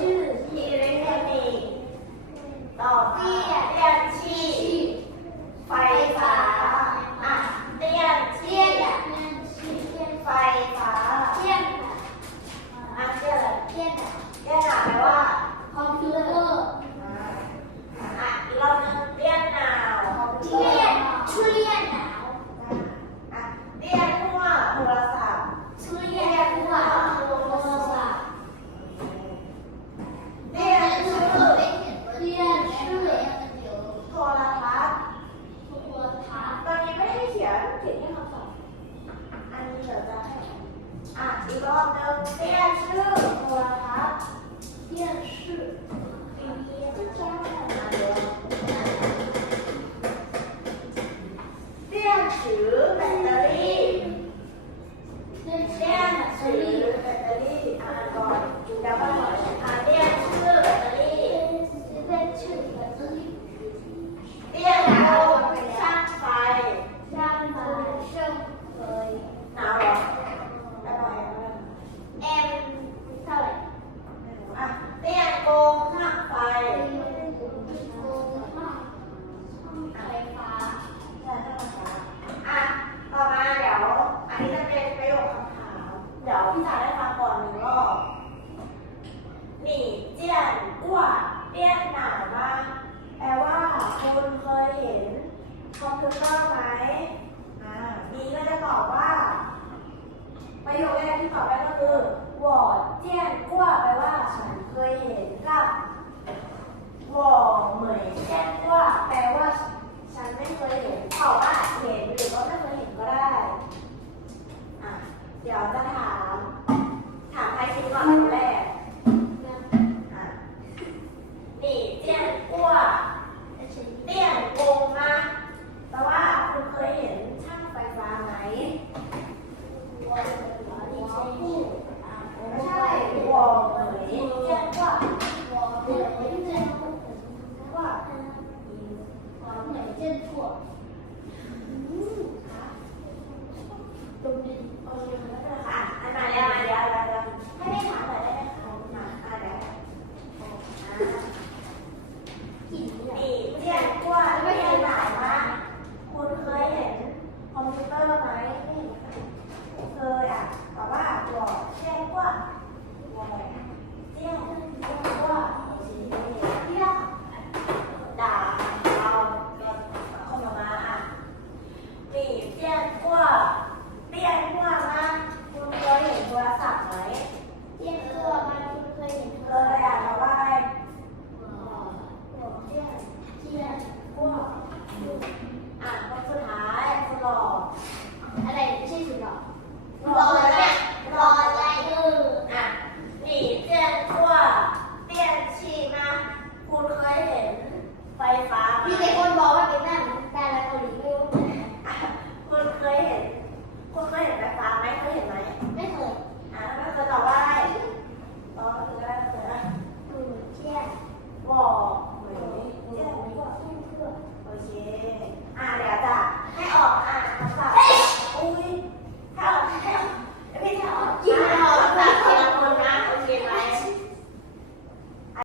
ชื่อทีเรเนต่อเตี้ยเตี้ยชีไฟฟ้าอะเตี้ยเตี้ยไฟฟ้าเตี้ยอะเตี้ยเตี้ยเตี้ยหนาแปลว่าคอมพิวเตอร์อะอีกรอบนึงเตี้ยหนาวเตี้ยชุเรียน ถูกต้องไหมอ่าบีก็จะตอบว่า ประโยคแรกที่ตอบได้ก็คือ我见过แปลว่าฉันเคยเห็นกับ我没见过แปลว่าฉันไม่เคยเห็นตอบว่าเห็นหรือว่าไม่เคยเห็นก็ได้อะเดี๋ยวจะถาม ถามใครคิดก่อนคนแรก Paya.